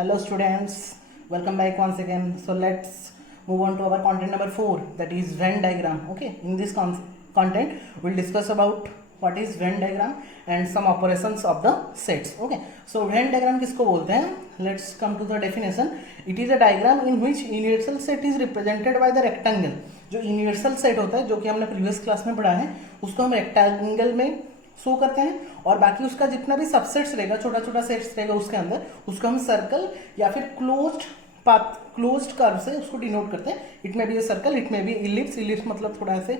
Hello students, welcome back once again. So let's move on to our content number 4, that is Venn diagram. Okay, in this content we'll discuss about what is Venn diagram and some operations of the sets. Okay, so Venn diagram किसको बोलते हैं? Let's come to the definition. It is a diagram in which universal set is represented by the rectangle. जो universal set होता है, जो कि हमने previous class में पढ़ा है, उसको हम रेक्टेंगल में शो करते हैं, और बाकी उसका जितना भी सबसेट्स रहेगा, छोटा छोटा सेट्स रहेगा उसके अंदर, उसको हम सर्कल या फिर क्लोज्ड पाथ, क्लोज्ड कर्व से उसको डिनोट करते हैं. इट में बी ए सर्कल, इट में बी इलिप्स. इलिप्स मतलब थोड़ा ऐसे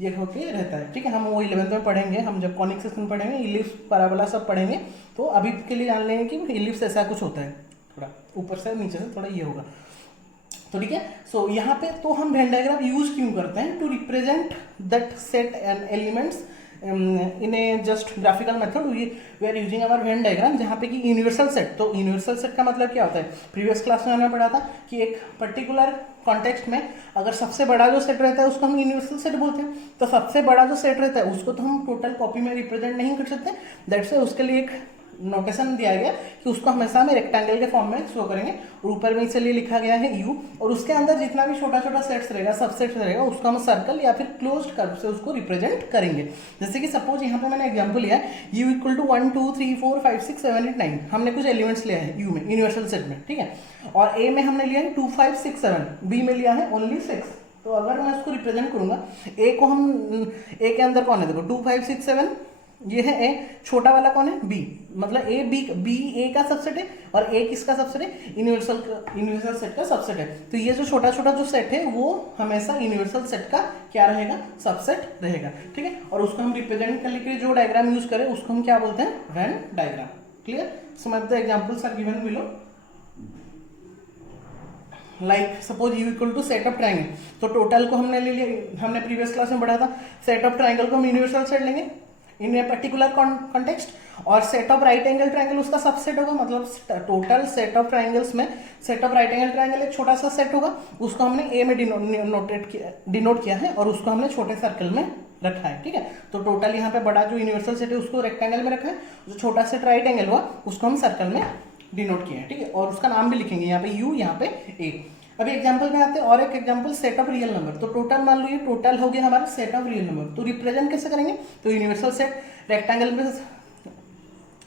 ये होके रहता है. ठीक है, हम वो 11th में पढ़ेंगे, हम जब कॉनिक सेक्शन पढ़ेंगे, इलिप्स पैराबोला सब पढ़ेंगे. तो अभी के लिए जान लेंगे कि इलिप्स ऐसा कुछ होता है, थोड़ा ऊपर से नीचे से थोड़ा ये होगा. तो ठीक है, सो यहाँ पे तो हम वेन डायग्राम यूज क्यों करते हैं? To represent that set and elements in a just graphical method. We are using our Venn diagram, जहाँ पे कि यूनिवर्सल सेट. तो यूनिवर्सल सेट का मतलब क्या होता है? प्रीवियस क्लास में हमने पढ़ा था कि एक पर्टिकुलर कॉन्टेक्स्ट में अगर सबसे बड़ा जो सेट रहता है उसको हम यूनिवर्सल सेट बोलते हैं. तो सबसे बड़ा जो सेट रहता है उसको तो हम टोटल कॉपी में रिप्रेजेंट नहीं कर सकते. दैट्स व्हाई उसके लिए एक नोटेशन दिया गया कि उसको हमेशा में रेक्टेंगल के फॉर्म में शो करेंगे, और ऊपर में इसलिए लिखा गया है यू, और उसके अंदर जितना भी छोटा छोटा सेट्स रहेगा, सबसेट्स रहेगा, उसको हम सर्कल या फिर क्लोज्ड कर्व से उसको रिप्रेजेंट करेंगे. जैसे कि सपोज यहाँ पे मैंने एग्जांपल लिया है यू इक्वल टू 1 2 3 4 5 6 7 8 9. हमने कुछ एलिमेंट्स लिया है यू में, यूनिवर्सल सेट में. ठीक है, और ए में हमने लिया है 2 5 6 7, बी में लिया है ओनली 6. तो अगर मैं उसको रिप्रेजेंट करूंगा, ए को हम, ए के अंदर कौन है? देखो 2 5 6 7 ये है ए, छोटा वाला कौन है? बी. मतलब ए बी ए का सबसेट है, और ए किसका सबसेट है? यूनिवर्सल सेट का सबसेट है. तो ये जो छोटा छोटा जो सेट है वो हमेशा यूनिवर्सल सेट का क्या रहेगा? सबसेट रहेगा. ठीक है, और उसको हम रिप्रेजेंट करने के लिए जो डायग्राम यूज करें उसको हम क्या बोलते हैं? Venn diagram. Clear? Some of the examples are given below. Like suppose U equal to set of triangle. तो टोटल को हमने ले लिया, हमने प्रीवियस क्लास में पढ़ा था सेट ऑफ ट्राइंगल को हम यूनिवर्सल सेट लेंगे इन ए पर्टिकुलर कॉन्टेक्स्ट, और set of right angle triangle उसका सबसेट होगा. मतलब टोटल सेट ऑफ ट्राइंगल्स में set of right angle triangle एक छोटा सा सेट होगा, उसको हमने ए में डिनोट किया है, और उसको हमने छोटे सर्कल में रखा है. ठीक है, तो टोटल यहाँ पे बड़ा जो यूनिवर्सल सेट है उसको रेक्टेंगल में रखा है, जो छोटा सेट राइट एंगल हुआ उसको हम सर्कल में डिनोट किया है. ठीक है, और उसका नाम भी लिखेंगे, यहाँ पे यू, यहाँ पे ए. अभी एग्जांपल में आते हैं, और एक example set of real number. तो टोटल मान लो ये टोटल हो गया हमारा सेट ऑफ रियल नंबर. तो रिप्रेजेंट कैसे करेंगे? तो यूनिवर्सल सेट रेक्टेंगल में,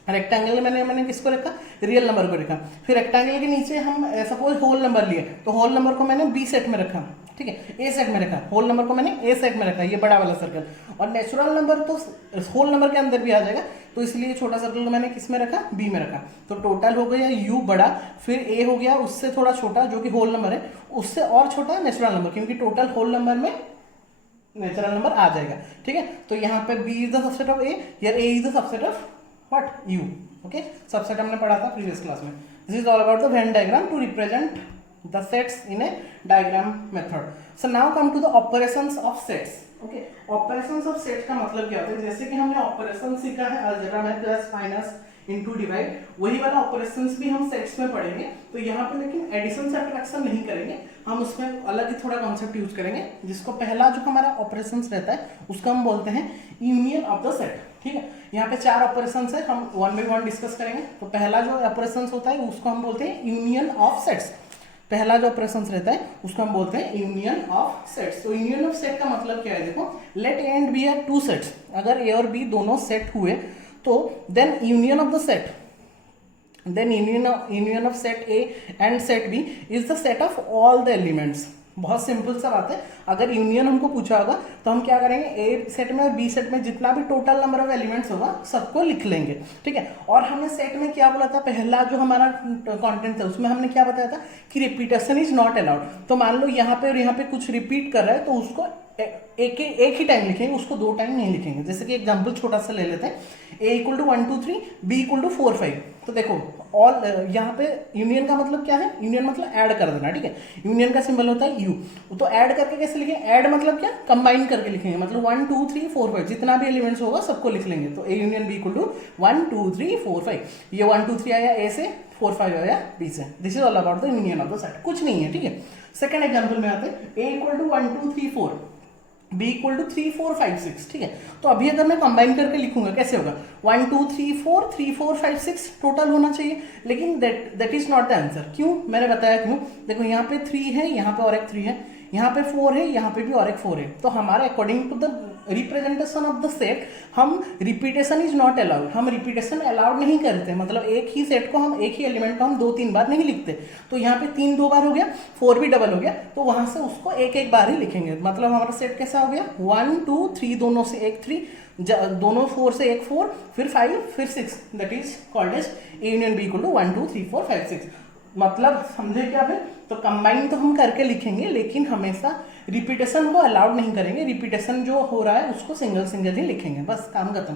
रेक्टेंगल में मैंने किसको रखा? रियल नंबर को रखा. फिर रेक्टेंगल के नीचे हम सपोज होल नंबर लिए, तो होल नंबर को मैंने बी सेट में रखा. ठीक है, ए सेट में रखा. होल नंबर को मैंने ए सेट में रखा, ये बड़ा वाला सर्कल. और नेचुरल नंबर तो होल नंबर के अंदर भी आ जाएगा, तो इसलिए छोटा सर्कल को मैंने किस में रखा? बी में रखा. तो टोटल हो गया यू बड़ा, फिर ए हो गया उससे थोड़ा छोटा जो कि होल नंबर है, उससे और छोटा नेचुरल नंबर, क्योंकि टोटल होल नंबर में नेचुरल नंबर आ जाएगा. ठीक है, तो यहाँ पे B is the subset of A, here A is the subset of what? U. Okay, subset हमने पढ़ा था प्रीवियस क्लास में. This is all about the Venn diagram to represent the sets in a diagram method. So now come to the operations of sets. Okay, operations of sets का मतलब क्या होता है? जैसे कि हमने ऑपरेशन सीखा है अलजेब्रा में, प्लस माइनस इनटू डिवाइड, वही वाला ऑपरेशंस भी हम सेट्स में पढ़ेंगे. तो यहाँ पे लेकिन एडिशन सब्ट्रैक्शन नहीं करेंगे, हम उसमें अलग ही थोड़ा कॉन्सेप्ट यूज करेंगे, जिसको पहला जो हमारा ऑपरेशंस रहता है उसको हम बोलते हैं यूनियन ऑफ द सेट. ठीक है, यहाँ पे 4 ऑपरेशंस है, हम वन बाई वन डिस्कस करेंगे. तो पहला जो ऑपरेशंस होता है उसको हम बोलते हैं यूनियन ऑफ सेट्स. पहला जो ऑपरेशन रहता है उसको हम बोलते हैं यूनियन ऑफ सेट्स. तो यूनियन ऑफ सेट का मतलब क्या है? देखो, let A and B are 2 sets. अगर ए और बी दोनों सेट हुए तो then union of the set, then union of set A and set B is the set of all the elements. बहुत सिंपल सा बात है. अगर यूनियन हमको पूछा होगा तो हम क्या करेंगे? ए सेट में और बी सेट में जितना भी टोटल नंबर ऑफ एलिमेंट्स होगा सबको लिख लेंगे. ठीक है, और हमने सेट में क्या बोला था? पहला जो हमारा कंटेंट था उसमें हमने क्या बताया था कि रिपीटेशन इज नॉट अलाउड. तो मान लो यहाँ पे और यहाँ पे कुछ रिपीट कर रहा है, तो उसको एक ही टाइम लिखेंगे, उसको 2 टाइम नहीं लिखेंगे. जैसे कि एग्जांपल छोटा सा ले लेते हैं, A equal to 1 2 3, B equal to 4 5. तो देखो ऑल, यहाँ पे यूनियन का मतलब क्या है? यूनियन मतलब ऐड कर देना. ठीक है, यूनियन का सिंबल होता है यू. तो ऐड करके कैसे लिखेंगे? ऐड मतलब क्या? कंबाइन करके लिखेंगे. मतलब 1 2 3 4 5 जितना भी एलिमेंट्स होगा सबको लिख लेंगे. तो A union B equal to 1 2 3 4 5. ये 1 2 3 आया ए से, 4 5 आया बी से. This is all about the union of the set. कुछ नहीं है. ठीक है, सेकंड एग्जांपल में आते हैं, A equal to 1 2 3 4. B equal to 3 4 5 6, ठीक है। तो अभी अगर मैं कंबाइन करके लिखूंगा कैसे होगा, 1 2 3 4 3 4 5 6 टोटल होना चाहिए, लेकिन that is not the answer. क्यों, मैंने बताया क्यों। देखो यहाँ पे 3 है, यहाँ पे और एक 3 है, यहाँ पे 4 है, यहाँ पे भी और एक 4 है। तो हमारे according to the representation of the set हम रिपीटेशन इज नॉट अलाउड, हम रिपीटेशन अलाउड नहीं करते। मतलब एक ही सेट को हम, एक ही एलिमेंट को हम 2-3 बार नहीं लिखते। तो यहाँ पे 3 2 बार हो गया, 4 भी डबल हो गया, तो वहां से उसको एक एक बार ही लिखेंगे। मतलब हमारा सेट कैसा हो गया, 1 2 3, दोनों से एक 3, दोनों 4 से एक 4, फिर 5, फिर 6, that is called as A union B equal to 1 2 3 4 5 6। मतलब समझे क्या फिर। तो कंबाइन तो हम करके लिखेंगे, लेकिन हमेशा रिपीटेशन को अलाउड नहीं करेंगे। रिपीटेशन जो हो रहा है उसको सिंगल सिंगल ही लिखेंगे, बस काम खत्म।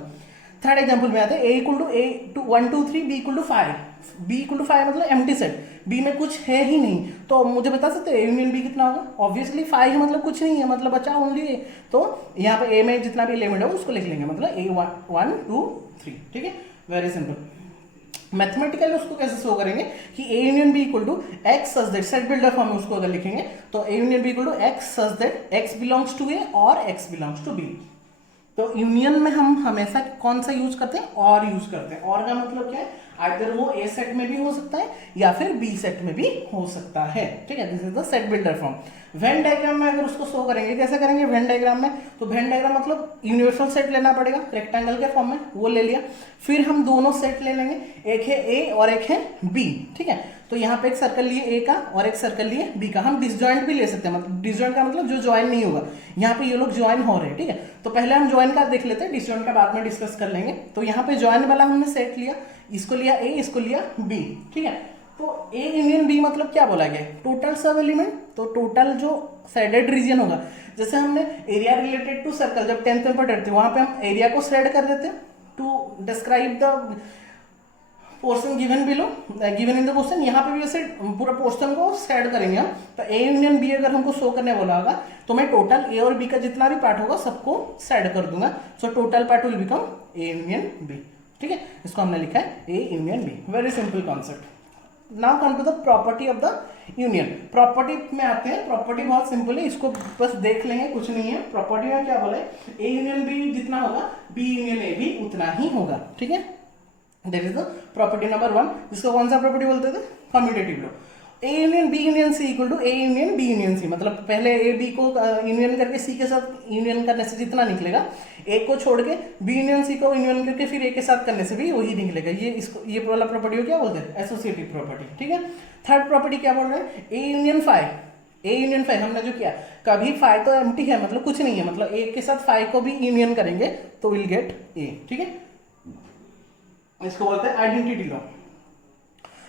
थर्ड एग्जाम्पल में आते हैं, A equal to A 1 2 3, B equal to 5। B equal to 5 मतलब एम्प्टी सेट, बी में कुछ है ही नहीं। तो मुझे बता सकते हैं ए यूनियन बी कितना होगा। ऑब्वियसली 5 है, मतलब कुछ नहीं है, मतलब बचा ओनली ए। तो यहाँ पे ए में जितना भी एलिमेंट है उसको लिख लेंगे, मतलब ए 1 2 3, ठीक है। Very simple. मैथमेटिकली उसको कैसे शो करेंगे कि A union B equal to x such that, set builder form में उसको अगर लिखेंगे तो A union B equal to x such that x belongs to A और एक्स बिलोंग्स टू बी। तो यूनियन में हम हमेशा कौन सा यूज करते हैं, और यूज करते हैं। और का मतलब क्या है, आइदर वो ए सेट में भी हो सकता है या फिर बी सेट में भी हो सकता है, ठीक है। This is the set builder form. Venn diagram में अगर उसको शो करेंगे, कैसे करेंगे वेन डायग्राम में, तो वेन डायग्राम मतलब यूनिवर्सल सेट लेना पड़ेगा रेक्टेंगल के फॉर्म में, वो ले लिया। फिर हम दोनों सेट ले लेंगे, एक है ए और एक है बी, ठीक है। तो यहाँ पे एक सर्कल लिए ए का और एक सर्कल लिए बी का। हम डिसजॉइंट भी ले सकते हैं, मतलब डिसजॉइंट का मतलब जो ज्वाइन नहीं होगा। यहाँ पे ये लोग ज्वाइन हो रहे हैं, ठीक है। तो पहले हम ज्वाइन का देख लेते हैं, डिसजॉइंट का बाद में डिस्कस कर लेंगे। तो यहाँ पे ज्वाइन वाला हमने सेट लिया, इसको लिया ए, इसको लिया बी, ठीक है। तो ए यूनियन बी मतलब क्या बोला गया, टोटल सब एलिमेंट। तो टोटल जो शेडेड रीजन होगा, जैसे हमने एरिया रिलेटेड टू सर्कल जब 10th में पढ़ते थे, वहां पे हम एरिया को शेड कर देते to describe the portion given below, given in the question. यहाँ पे भी वैसे पूरा पोर्शन को शेड करेंगे हम। तो ए यूनियन बी अगर हमको शो करने बोला होगा तो मैं टोटल ए और बी का जितना भी पार्ट होगा सबको शेड कर दूंगा। So total part will become A union B, ठीक है। इसको हमने लिखा है A union B. Very simple concept. Now come to the property of the union. Property में आते हैं। प्रॉपर्टी बहुत सिंपल है, इसको बस देख लेंगे, कुछ नहीं है। प्रॉपर्टी में क्या बोले, ए यूनियन बी जितना होगा बी यूनियन ए भी उतना ही होगा, ठीक है। That is the property number 1, जिसको कौन सा प्रॉपर्टी बोलते थे, commutative law. A union B union C equal to A union B union C. मतलब पहले ए बी को यूनियन करके सी के साथ यूनियन करने से जितना निकलेगा, ए को छोड़ के बी यूनियन सी को यूनियन करके फिर ए के साथ करने से भी वही निकलेगा। ये इसको ये वाला प्रॉपर्टी को क्या बोलते हैं, एसोसिएटिव प्रॉपर्टी, ठीक है। थर्ड प्रॉपर्टी क्या बोल रहे हैं, A union five. A union five हमने जो किया, कभी फाइव तो एम्प्टी है, मतलब कुछ नहीं है, मतलब ए के साथ फाइव को भी यूनियन करेंगे तो विल गेट ए, ठीक है। इसको बोलते हैं आइडेंटिटी लॉ।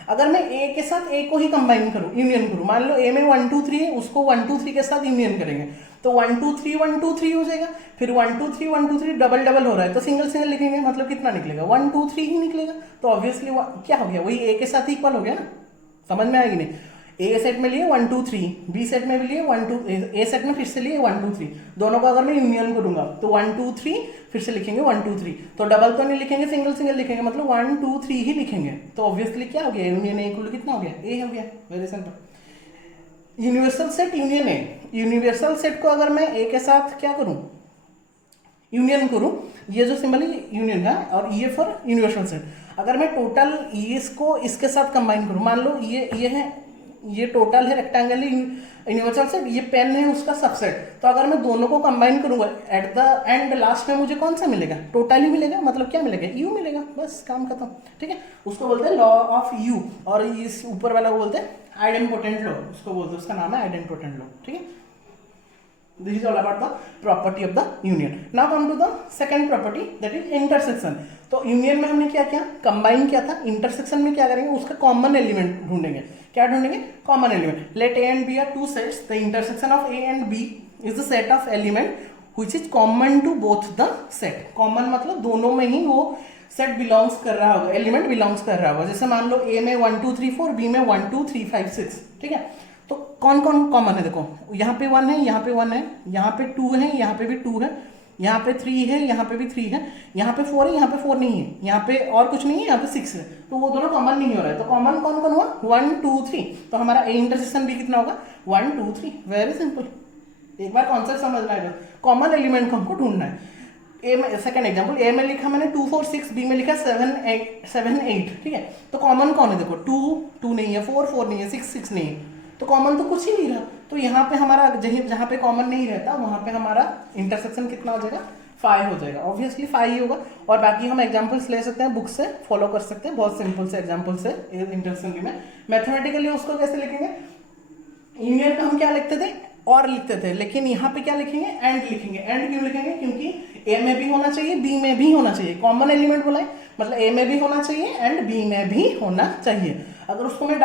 अगर मैं ए के साथ ए को ही कंबाइन करूं, यूनियन करूं, मान लो ए में 1 2 3 है, उसको 1 2 3 के साथ यूनियन करेंगे तो 1 2 3 1 2 3 हो जाएगा। फिर 1 2 3 1 2 3 डबल डबल हो रहा है तो सिंगल सिंगल लिखेंगे, मतलब कितना निकलेगा 1 2 3 ही निकलेगा। तो ऑब्वियसली क्या हो गया, वही ए के साथ इक्वल हो गया ना। समझ में आएगी नहीं। ए सेट में लिए 1 2 3, बी सेट में भी लिए 1 2, ए सेट में फिर से लिए 1 2 3, दोनों को अगर मैं यूनियन करूंगा तो 1 2 3 फिर से लिखेंगे 1 2 3। तो डबल तो नहीं लिखेंगे, सिंगल सिंगल लिखेंगे, मतलब 1 2 3 ही लिखेंगे। तो ऑब्वियसली क्या हो गया, यूनियन ए इक्वल कितना हो गया, ए हो गया। Very simple. Universal set union A. Universal set को अगर मैं ए के साथ क्या करूं, यूनियन करूं, ये जो सिंबल है यूनियन है और ये फॉर यूनिवर्सल सेट। अगर मैं टोटल इसको इसके साथ कंबाइन करूं, मान लो ये है, ये टोटल है रेक्टेंगल यूनिवर्सल सेट, ये पेन है उसका सबसेट। तो अगर मैं दोनों को कंबाइन करूंगा एट द एंड लास्ट में मुझे कौन सा मिलेगा, टोटल ही मिलेगा। मतलब क्या मिलेगा, यू मिलेगा, बस काम खत्म, ठीक है। उसको बोलते हैं लॉ ऑफ यू, और इस ऊपर वाला को बोलते हैं आइडेंपोटेंट लॉ, उसको बोलते हैं, उसका नाम है आइडेंपोटेंट लॉ, ठीक है। This is all about the property of the union. Now come to the second property, that is intersection. तो यूनियन में हमने क्या किया, कंबाइन किया था। इंटरसेक्शन में क्या करेंगे, उसका कॉमन एलिमेंट ढूंढेंगे। क्या ढूंढेंगे, common element. Let A and B are two sets, the intersection of A and B is the set of element which is common to both the set. Common मतलब दोनों में ही वो सेट बिलोंग्स कर रहा होगा, एलिमेंट बिलोंग्स कर रहा होगा। जैसे मान लो ए में 1 2 3 4, बी में 1 2 3 5 6, ठीक है। तो कौन कौन कॉमन है, देखो यहाँ पे 1 है, यहाँ पे 1 है, यहाँ पे 2 है, यहाँ पे भी 2 है, यहाँ पे 3 है, यहाँ पे भी 3 है, यहाँ पे 4 है, यहाँ पे 4 नहीं है, यहाँ पे और कुछ नहीं है, यहाँ पे 6 है। तो वो दोनों कॉमन नहीं हो रहा है। तो कॉमन कौन हुआ, 1 2 3। तो हमारा ए इंटरसेक्शन भी कितना होगा, 1 2 3। Very simple. एक बार कॉन्सेप्ट समझना है, कॉमन एलिमेंट को हमको ढूंढना है। ए में सेकंड एग्जांपल, ए में लिखा मैंने 2 4 6, बी में लिखा 7 8, ठीक है। तो कॉमन कौन है, देखो 2 नहीं है, 4 नहीं है, 6 नहीं है, तो कॉमन तो कुछ ही नहीं रहा। तो यहाँ पे हमारा जहाँ पे कॉमन नहीं रहता वहाँ पे हमारा इंटरसेक्शन कितना हो जाएगा, 5 हो जाएगा, ऑब्वियसली 5 ही होगा। और बाकी हम एग्जांपल्स ले सकते हैं, बुक से फॉलो कर सकते हैं, बहुत सिंपल से एग्जांपल से इंटरसेक्शन में। मैथमेटिकली उसको कैसे लिखेंगे, यूनियन का हम क्या लिखते थे, और लिखते थे, लेकिन यहाँ पे क्या लिखेंगे, एंड लिखेंगे। एंड क्यों लिखेंगे, क्योंकि ए में भी होना चाहिए, बी में भी होना चाहिए, कॉमन एलिमेंट बोला है, मतलब ए में भी होना चाहिए एंड बी में भी होना चाहिए। अगर उसको मैं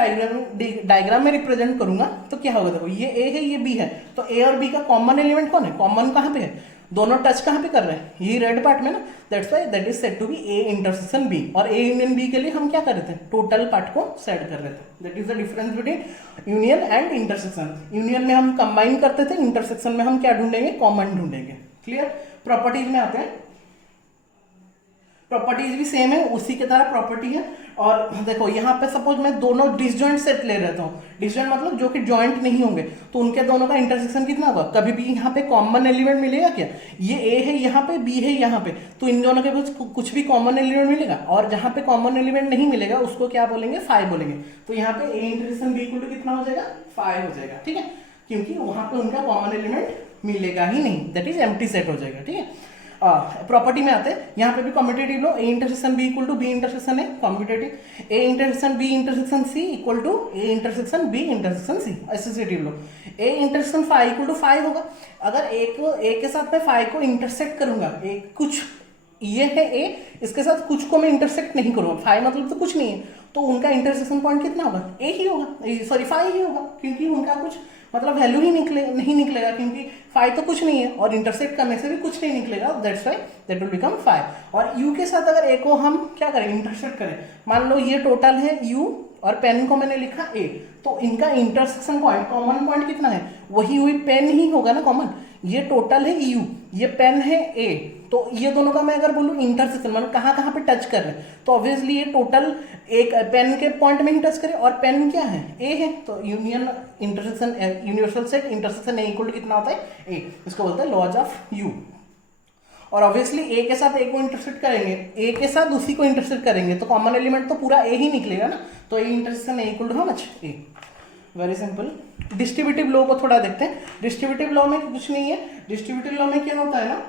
डायग्राम में रिप्रेजेंट करूंगा तो क्या होगा, देखो ये ए है, ये बी है, तो ए और बी का कॉमन एलिमेंट कौन है, कॉमन कहाँ पे है, दोनों टच कहाँ पे कर रहे हैं, ये रेड पार्ट में ना, that's why that is said to be A intersection B. और ए यूनियन बी के लिए हम क्या कर रहे थे, टोटल पार्ट को सेट कर रहे थे। That is the difference between union and intersection. Union में हम कंबाइन करते थे, इंटरसेक्शन में हम क्या ढूंढेंगे, कॉमन ढूंढेंगे। क्लियर। प्रॉपर्टीज में आते हैं, प्रॉपर्टीज भी सेम है, उसी के तरह प्रॉपर्टी है। और देखो यहाँ पे सपोज मैं दोनों डिसजॉइंट सेट ले लेता हूँ, डिसजॉइंट मतलब जो कि जॉइंट नहीं होंगे, तो उनके दोनों का इंटरसेक्शन कितना होगा, कभी भी यहाँ पे कॉमन एलिमेंट मिलेगा क्या, ये ए है यहाँ पे, बी है यहाँ पे, तो इन दोनों के बीच कुछ भी कॉमन एलिमेंट मिलेगा। और जहाँ पे कॉमन एलिमेंट नहीं मिलेगा उसको क्या बोलेंगे, 5 बोलेंगे। तो यहाँ पे A intersection B equal to कितना हो जाएगा, 5 हो जाएगा, ठीक है, क्योंकि वहां पे उनका कॉमन एलिमेंट मिलेगा ही नहीं, दैट इज एम्प्टी सेट हो जाएगा, ठीक है। प्रॉपर्टी में आते हैं, यहाँ पे भी कम्यूटेटिव लो, A intersection B equal to B intersection है commutative, A intersection B intersection C equal to A intersection B intersection C. Associative लो, ए इंटरसेक्शन 5 इक्वल टू 5 होगा। अगर ए के साथ मैं 5 को इंटरसेक्ट करूंगा, एक कुछ ये है ए, इसके साथ कुछ को मैं इंटरसेक्ट नहीं करूंगा, 5 मतलब तो कुछ नहीं है, तो उनका इंटरसेक्शन पॉइंट कितना होगा, ए ही होगा, सॉरी 5 ही होगा, क्योंकि उनका कुछ मतलब वैल्यू ही नहीं निकलेगा, क्योंकि 5 तो कुछ नहीं है और इंटरसेक्ट करने से भी कुछ नहीं निकलेगा, that's why that will become 5। और u के साथ अगर a को हम क्या करें, इंटरसेक्ट करें, मान लो ये टोटल है u और पेन को मैंने लिखा a, तो इनका इंटरसेक्शन पॉइंट, कॉमन पॉइंट कितना है, वही हुई पेन ही होगा ना कॉमन। ये टोटल है u, ये पेन है a, तो ये दोनों का मैं अगर बोलूँ इंटरसेक्शन मतलब कहाँ पे टच कर रहे हैं, तो ऑब्वियसली ये टोटल एक पेन के पॉइंट में ही टच करे, और पेन क्या है, ए है, तो union intersection universal set intersection A equal to कितना होता है, ए, इसको बोलते हैं लॉज ऑफ यू। और ऑब्वियसली ए के साथ ए को इंटरसेक्ट करेंगे, ए के साथ उसी को इंटरसेक्ट करेंगे, तो कॉमन एलिमेंट तो पूरा ए ही निकलेगा ना, तो A intersection A equal to how much, A. Very simple. Distributive law को थोड़ा देखते हैं। डिस्ट्रीब्यूटिव लॉ में कुछ नहीं है, डिस्ट्रीब्यूटिव लॉ में क्या होता है ना,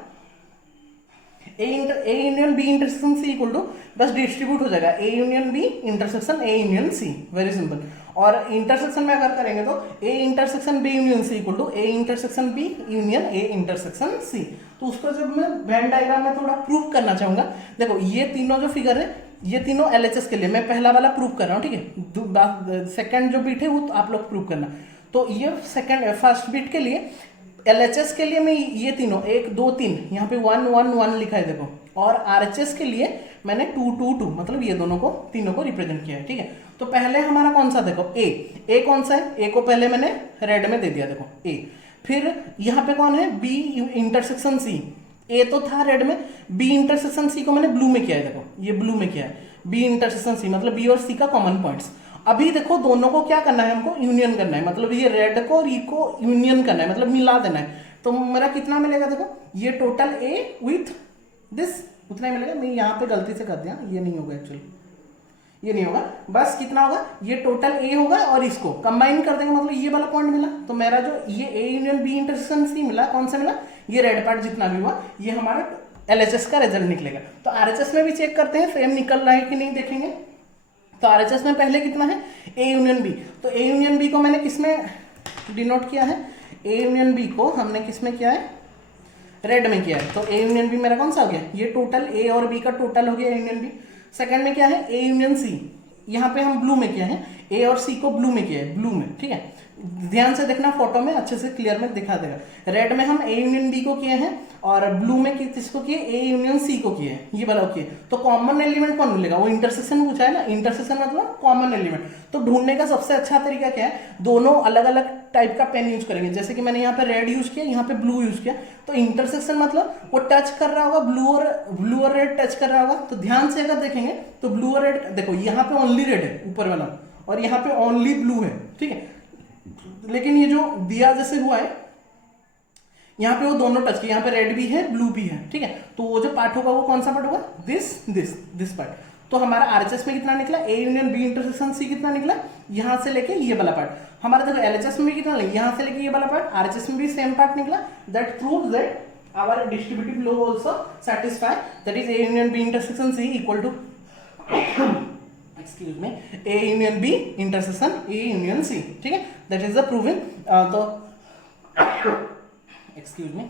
A union B intersection C equal to, बस डिस्ट्रीब्यूट हो जाएगा A union B intersection A union C, very simple. और इंटरसेक्शन में अगर करेंगे तो A intersection B union C equal to A intersection B union A intersection C. तो उसको जब मैं वेन डायग्राम में थोड़ा प्रूव करना चाहूंगा, देखो ये तीनों जो फिगर है, ये तीनों एलएचएस के लिए, मैं पहला वाला प्रूव कर रहा हूँ, ठीक है, सेकंड जो बीट है वो तो आप लोग प्रूव करना। तो ये सेकंड फर्स्ट बीट के लिए एलएचएस के लिए मैं ये तीनों 1 2 3 यहाँ पे 1 1 1 लिखा है देखो, और आरएचएस के लिए मैंने 2 2 2 मतलब ये दोनों को तीनों को रिप्रेजेंट किया है, ठीक है। तो पहले हमारा कौन सा देखो ए कौन सा है, ए को पहले मैंने रेड में दे दिया देखो ए। फिर यहाँ पे कौन है, बी इंटरसेक्शन सी, ए तो था रेड में, बी इंटरसेक्शन सी को मैंने ब्लू में किया है देखो, ये ब्लू में किया है, बी इंटरसेक्शन सी मतलब बी और सी का कॉमन पॉइंट्स। अभी देखो दोनों को क्या करना है, हमको यूनियन करना है, मतलब ये रेड को और ई को यूनियन करना है, मतलब मिला देना है। तो मेरा कितना मिलेगा देखो, ये टोटल ए विथ दिस उतना ही मिलेगा। मैं यहाँ पे गलती से कर दिया, ये नहीं होगा एक्चुअली, ये नहीं होगा, बस कितना होगा, ये टोटल ए होगा और इसको कंबाइन कर देंगे, मतलब ये वाला पॉइंट मिला। तो मेरा जो ये A union B intersection C मिला, कौन सा मिला, ये रेड पार्ट जितना भी हुआ, ये हमारा एलएचएस का रिजल्ट निकलेगा। तो आरएचएस में भी चेक करते हैं सेम निकल रहा है कि नहीं, देखेंगे। तो आरएचएस में पहले कितना है, ए यूनियन बी, तो ए यूनियन बी को मैंने किसमें डिनोट किया है, ए यूनियन बी को हमने किसमें किया है, रेड में किया है। तो ए यूनियन बी मेरा कौन सा हो गया, ये टोटल ए और बी का टोटल हो गया ए यूनियन बी। सेकंड में क्या है, ए यूनियन सी, यहाँ पे हम ब्लू में किया है, ए और सी को ब्लू में किया है, ब्लू में, ठीक है। ध्यान से देखना, फोटो में अच्छे से क्लियर में दिखा देगा। रेड में हम ए यूनियन बी को किए हैं और ब्लू में किसको किए, ए यूनियन सी को किए, ये वाला किए। तो कॉमन एलिमेंट कौन मिलेगा, वो इंटरसेक्शन पूछा है ना, इंटरसेक्शन मतलब कॉमन एलिमेंट। तो ढूंढने का सबसे अच्छा तरीका क्या है, दोनों अलग अलग टाइप का पेन यूज करेंगे। जैसे कि मैंने यहाँ पे रेड यूज किया, यहाँ पे ब्लू यूज किया। तो इंटरसेक्शन मतलब वो टच कर रहा होगा, ब्लू और रेड टच कर रहा होगा। तो ध्यान से अगर देखेंगे तो ब्लू और रेड, देखो यहाँ पे ओनली रेड है ऊपर वाला और यहाँ पे ओनली ब्लू है, ठीक है। लेकिन ये जो दिया जैसे हुआ है, यहाँ पे वो दोनों टच किए, यहाँ पे रेड भी है ब्लू भी है, ठीक है। तो वो जो पार्ट होगा वो कौन सा पार्ट होगा, दिस पार्ट। तो हमारा आरएचएस में कितना निकला, A union B intersection C कितना निकला, यहाँ से लेके ये वाला पार्ट। हमारा देखो एलएचएस में भी कितना निकला, यहाँ से लेके ये वाला पार्ट, आरएचएस में भी सेम पार्ट निकला। That proves that our distributive law also satisfy, that is A union B intersection C equal to excuse me A union B intersection A union C, ठीक है। That is the proving. तो excuse me,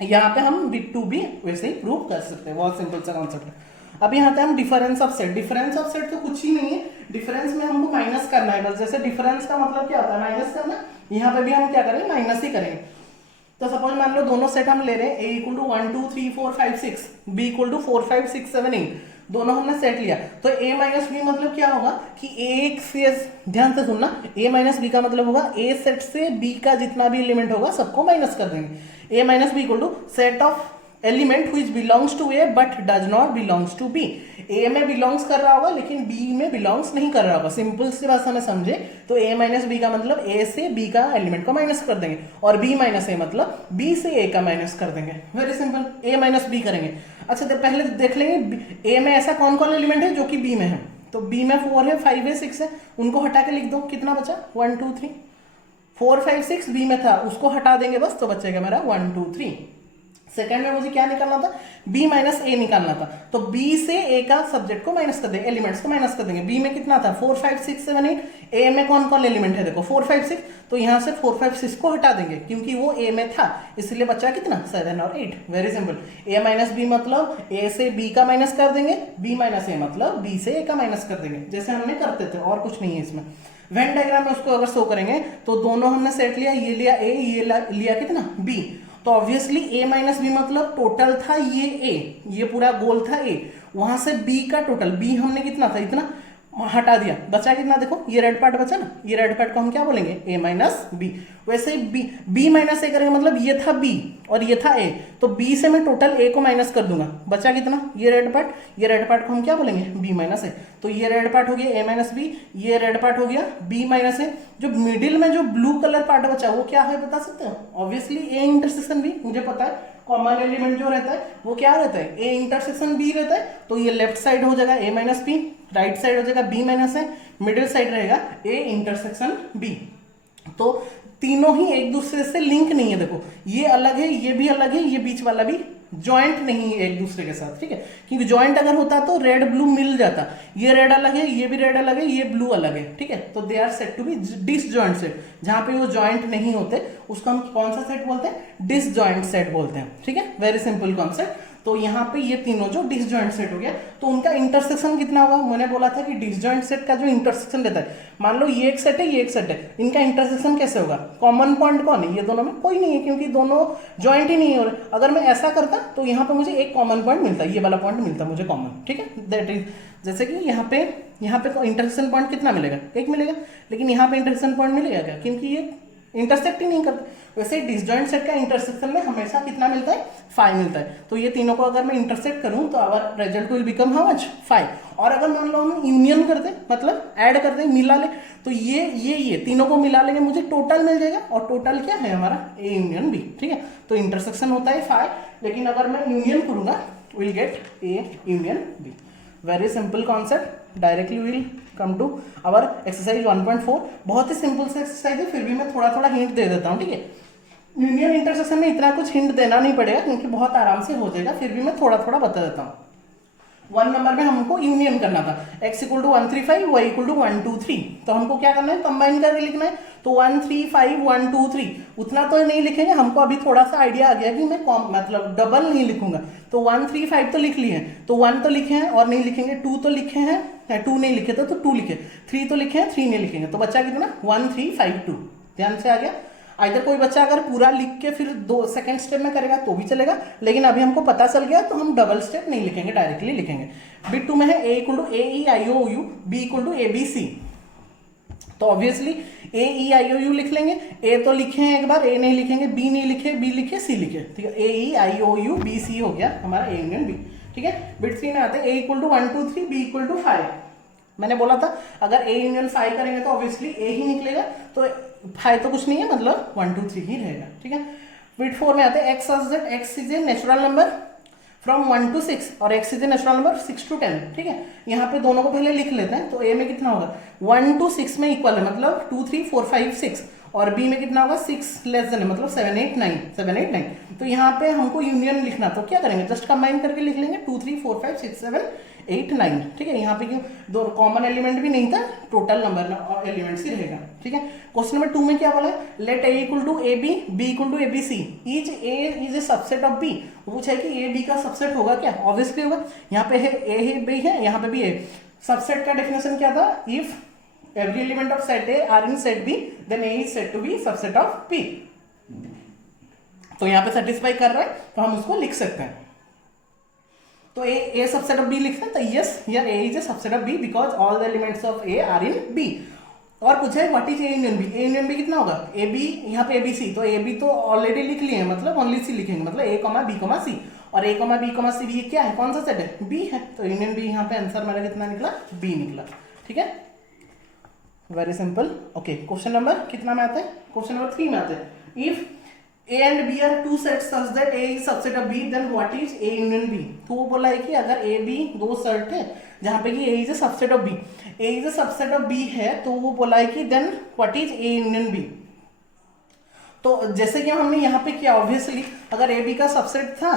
यहाँ पे हम bit to भी वैसे ही prove कर सकते हैं, बहुत सिंपल सा कॉन्सेप्ट है। अब यहाँ पे हम difference of set, difference of set तो कुछ ही नहीं है, डिफरेंस में हमको माइनस करना है बस। जैसे डिफरेंस का मतलब क्या होता है, माइनस करना, यहाँ पे भी हम क्या करेंगे, माइनस ही करेंगे। तो सपोज मान लो दोनों सेट हम ले रहे हैं, A equal to 1 2 3 4 5 6, B equal to 4 5 6 7 8, दोनों हमने सेट लिया। तो a माइनस बी मतलब क्या होगा कि एक से, ध्यान से सुनना, a माइनस बी का मतलब होगा a सेट से b का जितना भी एलिमेंट होगा सबको माइनस कर देंगे। a minus B equal to set of element which belongs to a but does not belongs to b। a में बिलोंग्स कर रहा होगा लेकिन b में बिलोंग्स नहीं कर रहा होगा। सिंपल सी भाषा में समझे तो a माइनस बी का मतलब a से b का एलिमेंट को माइनस कर देंगे, और b माइनस a मतलब b से a का माइनस कर देंगे। वेरी सिंपल, a माइनस b करेंगे। अच्छा तो पहले देख लेंगे a में ऐसा कौन कौन एलिमेंट है जो कि b में है। तो b में 4 है, 5 है, 6 है, उनको हटा के लिख दो, कितना बचा 1 2 3, 4 5 6 b में था, उसको हटा देंगे बस, तो बचेगा मेरा 1 2 3। सेकंड में मुझे क्या निकालना था, b माइनस ए निकालना था। तो b से a का सब्जेक्ट को माइनस कर देंगे, एलिमेंट्स को माइनस कर देंगे। b में कितना था 4 5 6 7 8, a में कौन कौन एलिमेंट है देखो 4 5 6, तो यहाँ से 4 5 6 को हटा देंगे क्योंकि वो a में था, इसलिए बचा कितना 7 और 8। वेरी सिंपल, a माइनस बी मतलब a से b का माइनस कर देंगे, b माइनस a मतलब b से a का माइनस कर देंगे, जैसे हमने करते थे, और कुछ नहीं है इसमें। वेन डायग्राम में उसको अगर शो करेंगे तो दोनों हमने सेट लिया, ये लिया a, ये लिया कितना b। तो ऑब्वियसली a माइनस बी मतलब टोटल था ये a, ये पूरा गोल था a, वहां से b का टोटल, b हमने कितना था इतना हटा दिया, बचा कितना देखो, ये रेड पार्ट बचा ना, ये रेड पार्ट को हम क्या बोलेंगे a माइनस बी। वैसे ही b माइनस ए करेंगे मतलब ये था b और ये था a, तो b से मैं टोटल a को माइनस कर दूंगा, बचा कितना ये रेड पार्ट, ये रेड पार्ट को हम क्या बोलेंगे b माइनस ए। तो ये रेड पार्ट हो गया a माइनस बी, ये रेड पार्ट हो गया b माइनस ए। जो मिडिल में जो ब्लू कलर पार्ट बचा वो क्या है बता सकते हो, ऑब्वियसली a इंटरसेक्शन b, मुझे पता है कॉमन एलिमेंट जो रहता है वो क्या रहता है a इंटरसेक्शन b रहता है। तो ये लेफ्ट साइड हो जाएगा a minus B, right side हो जाएगा b minus A, middle side रहेगा a इंटरसेक्शन b। तो तीनों ही एक दूसरे से लिंक नहीं है, देखो ये अलग है, ये भी अलग है, ये बीच वाला भी जॉइंट नहीं है एक दूसरे के साथ, ठीक है। क्योंकि जॉइंट अगर होता तो रेड ब्लू मिल जाता, ये रेड अलग है, ये भी रेड अलग है, ये ब्लू अलग है, ठीक है। तो they are set to be disjoint set, जहां पे वो जॉइंट नहीं होते उसको हम कौन सा सेट बोलते हैं, डिसजॉइंट सेट बोलते हैं, ठीक है। Very simple concept. तो यहाँ पे ये तीनों जो डिसजॉइंट सेट हो गया, तो उनका इंटरसेक्शन कितना होगा, मैंने बोला था कि डिसजॉइंट सेट का जो इंटरसेक्शन रहता है, मान लो ये एक सेट है, ये एक सेट है, इनका इंटरसेक्शन कैसे होगा, कॉमन पॉइंट कौन है, ये दोनों में कोई नहीं है क्योंकि दोनों जॉइंट ही नहीं हो रहे। अगर मैं ऐसा करता तो यहाँ पे मुझे एक कॉमन पॉइंट मिलता, ये वाला पॉइंट मिलता मुझे कॉमन, ठीक है। दैट इज जैसे कि यहाँ पे इंटरसेक्शन पॉइंट कितना मिलेगा, एक मिलेगा, लेकिन यहाँ पे इंटरसेक्शन पॉइंट मिलेगा क्या, क्योंकि ये इंटरसेक्ट ही नहीं करते। वैसे डिसजॉइंट सेट का इंटरसेक्शन में हमेशा कितना मिलता है 5 मिलता है। तो ये तीनों को अगर मैं इंटरसेक्ट करूं तो our result will become how much 5। और अगर मान लो हम यूनियन कर दे, मतलब ऐड कर दे, मिला ले, तो ये तीनों को मिला लेंगे, मुझे टोटल मिल जाएगा, और टोटल क्या है हमारा a यूनियन b, ठीक है। तो इंटरसेक्शन होता है 5, लेकिन अगर मैं यूनियन करूंगा will get a union b। Very simple concept. Directly will come to our exercise 1.4। बहुत ही सिंपल से एक्सरसाइज है, फिर भी मैं थोड़ा थोड़ा हिंट दे देता हूँ, ठीक है। यूनियन इंटरसेक्शन में इतना कुछ हिंट देना नहीं पड़ेगा क्योंकि बहुत आराम से हो जाएगा, फिर भी मैं थोड़ा थोड़ा बता देता हूँ। 1 नंबर में हमको यूनियन करना था, x equal to 1 3 5, y equal to 1 2 3। तो हमको क्या करना है, कंबाइन करके लिखना है। तो 1 3 5 1 2 3 उतना तो नहीं लिखेंगे, हमको अभी थोड़ा सा आइडिया आ गया कि मैं मतलब डबल नहीं लिखूंगा। तो 1 3 5 तो लिख लिए हैं, तो 1 तो लिखे हैं और नहीं लिखेंगे, 2 तो लिखे हैं, 2 नहीं लिखे थे तो 2 लिखे, 3 तो लिखे हैं, 3 नहीं लिखेंगे, तो बच्चा कितना 1 3 5 2। ध्यान से आ गया। इधर कोई बच्चा अगर पूरा लिख के फिर सेकंड स्टेप में करेगा तो भी चलेगा, लेकिन अभी हमको पता चल गया तो हम डबल स्टेप नहीं लिखेंगे, डायरेक्टली लिखेंगे। बिट 2 में है a equal to A E I O U, b equal to A B C. तो obviously A E I O you लिख लेंगे, a तो लिखे हैं एक बार, a नहीं लिखेंगे, b नहीं लिखे, b लिखे, c लिखे, ठीक है। ए E I O you B C हो गया हमारा a यूनियन b, ठीक है। बिट 3 में आते हैं a equal to 1 2 3, b equal to 5। मैंने बोला था अगर a यूनियन 5 करेंगे तो ऑब्वियसली a ही निकलेगा, तो 5 तो कुछ नहीं है, मतलब 1 2 3 ही रहेगा, ठीक है। विथ 4 में आते हैं x such that x is a natural number from 1 to 6 और x is a natural number 6 to 10, ठीक है। यहाँ पे दोनों को पहले लिख लेते हैं। तो a में कितना होगा 1 to 6 में इक्वल है, मतलब 2 3 4 5 6, और b में कितना होगा 6 लेस देन है, मतलब 7 8 9 7 8 9। तो यहाँ पे हमको यूनियन लिखना, तो क्या करेंगे जस्ट कंबाइन करके लिख लेंगे 2 3 4 5 6 7 8 9, ठीक है। यहाँ पे क्यों दो कॉमन एलिमेंट भी नहीं था, टोटल नंबर एलिमेंट्स ही रहेगा, ठीक है। क्वेश्चन नंबर 2 में क्या बोला है, let a equal to A B, B equal to A B C, each a is a subset of b। वो पूछा है कि a b का सबसेट होगा क्या, ऑब्वियसली होगा। यहाँ पे है a है b है, यहाँ पे भी है। सबसेट का डेफिनेशन क्या था, if every element of set A are in set B, then A is said to be subset of P। तो यहाँ पे सेटिस्फाई कर रहा है तो हम उसको लिख सकते हैं। तो A सबसेट ऑफ B लिखते हैं, तो यस यार A is a subset of B because all the elements of A are in B। और पूछा है what is A union B, A union B कितना होगा, ए बी, यहाँ पे ABC, तो AB तो ऑलरेडी लिख लिए हैं, मतलब ओनली C लिखेंगे, मतलब A, B, C, और A, B, C ये क्या है, कौन सा सेट है, B है। तो यूनियन B यहाँ पे आंसर मेरा कितना निकला, B निकला, ठीक है। Very simple. Okay, question number कितना में आते हैं, क्वेश्चन नंबर 3 में आते हैं। If A and B are two sets such that A is subset of B, then what is A union B। तो वो बोला है कि अगर A B दो सेट है जहां पे कि A is a subset of B, A is a subset of B है, तो वो बोला है कि then what is A union B। तो जैसे कि हमने यहाँ पे किया, ऑब्वियसली अगर A B का सबसेट था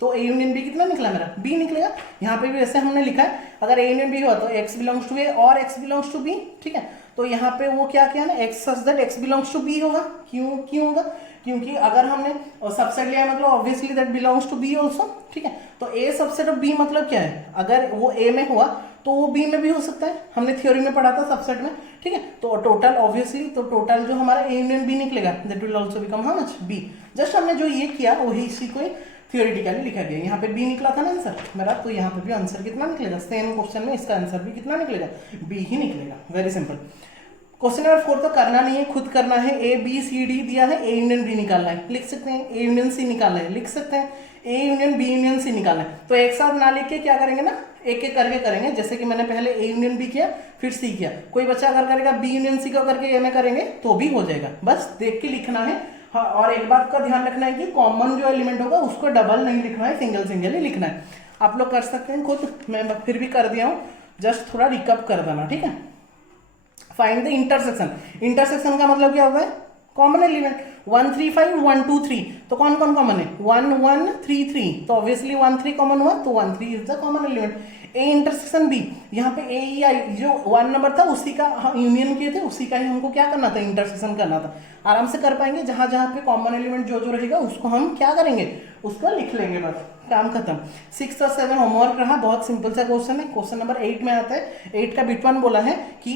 तो A यूनियन B कितना निकला मेरा, B निकलेगा। यहाँ पे भी वैसे हमने लिखा है, अगर A यूनियन B हुआ तो X बिलोंग्स टू A और X बिलोंग्स टू B, ठीक है। तो यहाँ पे वो क्या किया ना, X such that X belongs to B होगा। क्यों होगा, क्योंकि अगर हमने सबसेट लिया मतलब obviously that belongs to B also, ठीक है। तो A सबसेट ऑफ B मतलब क्या है, अगर वो A में हुआ तो वो B में भी हो सकता है, हमने थ्योरी में पढ़ा था सबसेट में, ठीक है। तो टोटल ऑब्वियसली, तो टोटल जो हमारा A यूनियन B निकलेगा that will also become how much, B। Just हमने जो ये किया वही इसी को थियोरिटिकली लिखा गया। यहाँ पे B निकला था ना आंसर मेरा, तो यहाँ पे भी आंसर कितना निकलेगा, सेम क्वेश्चन में इसका आंसर भी कितना निकलेगा, B ही निकलेगा। Very simple. क्वेश्चन नंबर 4 तो करना नहीं है, खुद करना है। A B C D दिया है, A यूनियन B निकालना है, लिख सकते हैं। A यूनियन C निकालना है, लिख सकते हैं। A union B union C निकालना है। तो एक साथ ना लिख के क्या करेंगे ना, एक एक करके करेंगे। जैसे कि मैंने पहले A यूनियन B किया, फिर C किया। कोई बच्चा अगर करेगा B यूनियन C को करके A में करेंगे तो भी हो जाएगा, बस देख के लिखना है। हाँ, और एक बात का ध्यान रखना है कि कॉमन जो एलिमेंट होगा उसको डबल नहीं लिखना है, सिंगल सिंगल ही लिखना है। आप लोग कर सकते हैं खुद, मैं फिर भी कर दिया हूँ, जस्ट थोड़ा रिकअप कर देना, ठीक है। Find the intersection. इंटरसेक्शन का मतलब क्या होता है, कॉमन एलिमेंट 1 3 5 1 2 3, तो कौन कौन कॉमन है, 1 1 3 3, तो ऑब्वियसली 1 3 कॉमन हुआ, तो 1 3 is the common element. A intersection B, यहाँ पे A E I जो 1 नंबर था उसी का हम यूनियन किए थे, उसी का ही हमको क्या करना था, इंटरसेक्शन करना था। आराम से कर पाएंगे, जहां जहां पे कॉमन एलिमेंट जो जो रहेगा उसको हम क्या करेंगे, उसको लिख लेंगे, बस काम खत्म। 6 और 7 होमवर्क रहा, बहुत सिंपल सा क्वेश्चन है। क्वेश्चन नंबर 8 में आता है। 8 का बिट 1 बोला है कि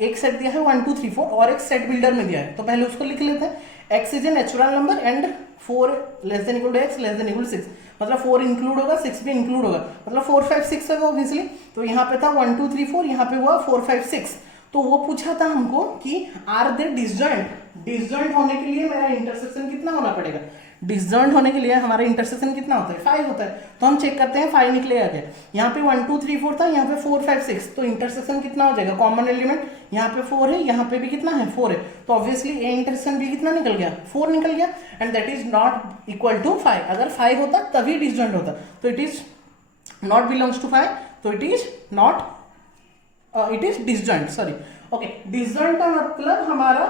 एक सेट दिया है 1 2 3 4 और एक सेट बिल्डर में दिया है, तो पहले उसको लिख लेते हैं। x is a natural number and 4 less than equal to x less than equal to 6, मतलब 4 इंक्लूड होगा, 6 भी इंक्लूड होगा, मतलब 4 5 6 होगा ऑब्वियसली। तो यहाँ पे था 1 2 3 4, यहाँ पे हुआ 4 5 6। तो वो पूछा था हमको कि आर दे डिसजॉइंट, डिसजॉइंट होने के लिए मेरा इंटरसेक्शन कितना होना पड़ेगा, डिसजॉइंट होने के लिए हमारा इंटरसेक्शन कितना होता है, 5 होता है। तो हम चेक करते हैं 5 निकलेगा क्या। यहाँ पे 1 2 3 4 था, यहाँ पे 4 5 6, तो इंटरसेक्शन कितना हो जाएगा, कॉमन एलिमेंट यहाँ पे 4 है, यहाँ पे भी कितना है 4 है, तो ऑब्वियसली ए इंटरसेक्शन भी कितना निकल गया, 4 निकल गया, and that is not equal to 5। अगर 5 होता तभी डिसजॉइंट होता, तो it is not belongs to 5, तो it is not, it is disjoint, sorry. Okay, disjoint का मतलब हमारा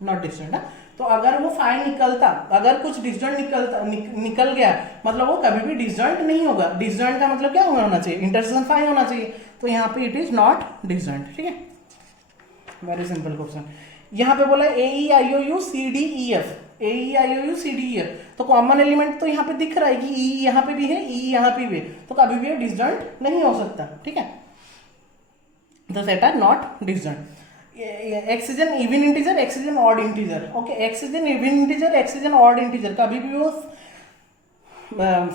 नॉट डिसजॉइंट है। तो अगर वो 5 निकलता, अगर कुछ डिसजॉइंट निकल गया, मतलब वो कभी भी डिसजॉइंट नहीं होगा। डिसजॉइंट का मतलब क्या होना चाहिए, इंटरसेक्शन 5 होना चाहिए, तो यहाँ पे इट इज नॉट डिसजॉइंट, ठीक है। Very simple question. यहाँ पे बोला A E I O U C D E F, A E I O U C D E F, तो कॉमन एलिमेंट तो यहाँ पे दिख रहा है कि ई यहाँ पे भी है, ई यहाँ पे भी है, तो कभी भी डिसजॉइंट नहीं हो सकता, ठीक है। तो set are not disjoint. x is an even integer, x is an odd integer, okay, x is an even integer, x is an odd integer, कभी भी वो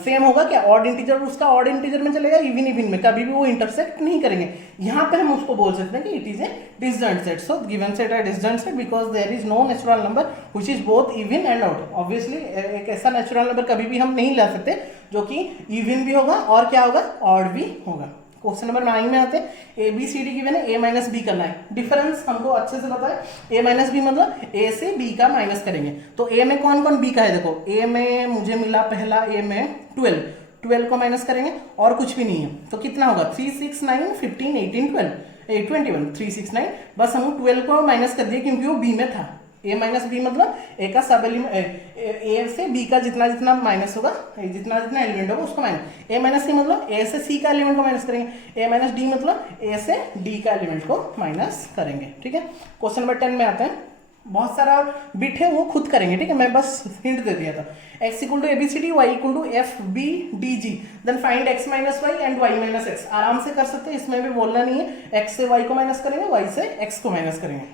सेम होगा क्या, ऑड इंटीजर उसका ऑड इंटीजर में चलेगा, इवन इवन में, कभी भी वो इंटरसेक्ट नहीं करेंगे। यहाँ पे हम उसको बोल सकते हैं कि it is a disjoint set. So given set है disjoint set because there is no natural number which is both even and odd. Obviously एक ऐसा नेचुरल नंबर कभी भी हम नहीं ला सकते जो कि इवन भी होगा और क्या होगा, ऑड भी होगा। क्वेश्चन नंबर 9 में आते हैं, A B C D given है, ए माइनस बी करना है। डिफरेंस हमको अच्छे से पता है, ए माइनस बी मतलब ए से बी का माइनस करेंगे। तो ए में कौन कौन बी का है, देखो ए में मुझे मिला पहला ए में 12 को माइनस करेंगे और कुछ भी नहीं है, तो कितना होगा 3 6 9 15 18 12 21 3 6 9, बस हम 12 को माइनस कर दिए क्योंकि वो बी में था। ए माइनस बी मतलब ए का सब एलिमेंट, ए से बी का जितना जितना माइनस होगा, जितना जितना एलिमेंट होगा उसको माइनस। ए माइनस सी मतलब ए से सी का एलिमेंट को माइनस करेंगे। ए माइनस डी मतलब ए से डी का एलिमेंट को माइनस करेंगे। ठीक है, क्वेश्चन नंबर 10 में आते हैं। बहुत सारा बिट है वो खुद करेंगे। ठीक है, मैं बस हिंट दे दिया था। x equal to ABCD, y equal to F B D G, then find x minus Y and y minus X. आराम से कर सकते हैं, इसमें भी बोलना नहीं है। x से y को माइनस करेंगे, y से x को माइनस करेंगे।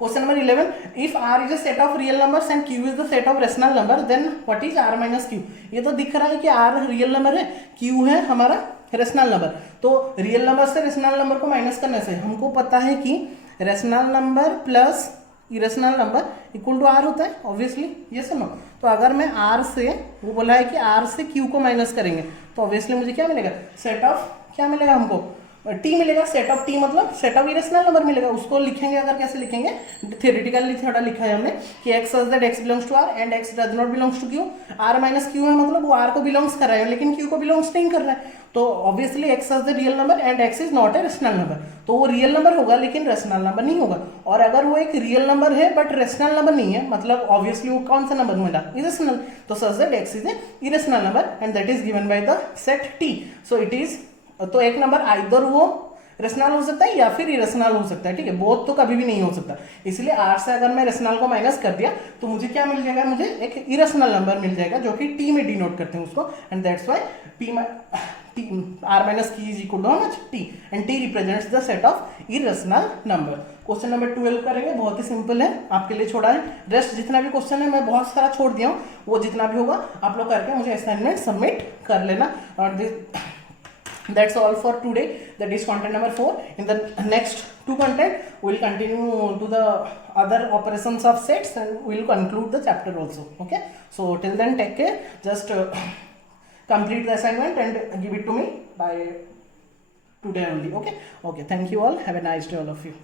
Question number 11, if r is a set of real numbers and q is the set of rational number, then what is r minus q। ये तो दिख रहा है कि r रियल नंबर है, q है हमारा रेशनल नंबर। तो रियल नंबर से रेशनल नंबर को माइनस करने से हमको पता है कि rational number plus irrational number equal to r होता है, ऑब्वियसली ये सुनो। तो अगर मैं r से, वो बोला है कि r से q को माइनस करेंगे, तो ऑब्वियसली मुझे क्या मिलेगा, सेट ऑफ क्या मिलेगा हमको, टी मिलेगा। सेट ऑफ टी मतलब सेट ऑफ इरेशनल नंबर मिलेगा। उसको लिखेंगे, अगर कैसे लिखेंगे, थियोरेटिकली थोड़ा लिखा है हमने कि x such that x belongs to r and x does not belongs to q। r minus q है मतलब वो r को बिलोंग्स कर रहा है लेकिन q को बिलोंग्स नहीं कर रहा है। तो obviously x such the real number and x is not a rational number. तो वो रियल नंबर होगा लेकिन रेशनल नंबर नहीं होगा। और अगर वो एक रियल नंबर है बट रेशनल नंबर नहीं है, मतलब ऑब्वियसली वो कौन सा नंबर मिला, इरेशनल। तो सच that x is A irrational number and that is given by the set t। So it is, तो एक नंबर आइदर वो रेशनल हो सकता है या फिर इरेशनल हो सकता है। ठीक है, बोथ तो कभी भी नहीं हो सकता। इसलिए r से अगर मैं रेशनल को माइनस कर दिया तो मुझे क्या मिल जाएगा, मुझे एक इरेशनल नंबर मिल जाएगा जो कि t में डिनोट करते हैं उसको, and that's why r minus q is equal to how much, t, and t represents the set of irrational number. Question number 12 करेंगे, बहुत ही सिंपल है, आपके लिए छोड़ा है। रेस्ट जितना भी क्वेश्चन है मैं बहुत सारा छोड़ दिया हूँ, वो जितना भी होगा आप लोग करके मुझे असाइनमेंट सबमिट कर लेना। और that's all for today. That is content number 4. In the next 2 content we will continue to the other operations of sets and we will conclude the chapter also. Okay, so till then take care. Just complete the assignment and give it to me by today only. Okay, thank you all, have a nice day all of you.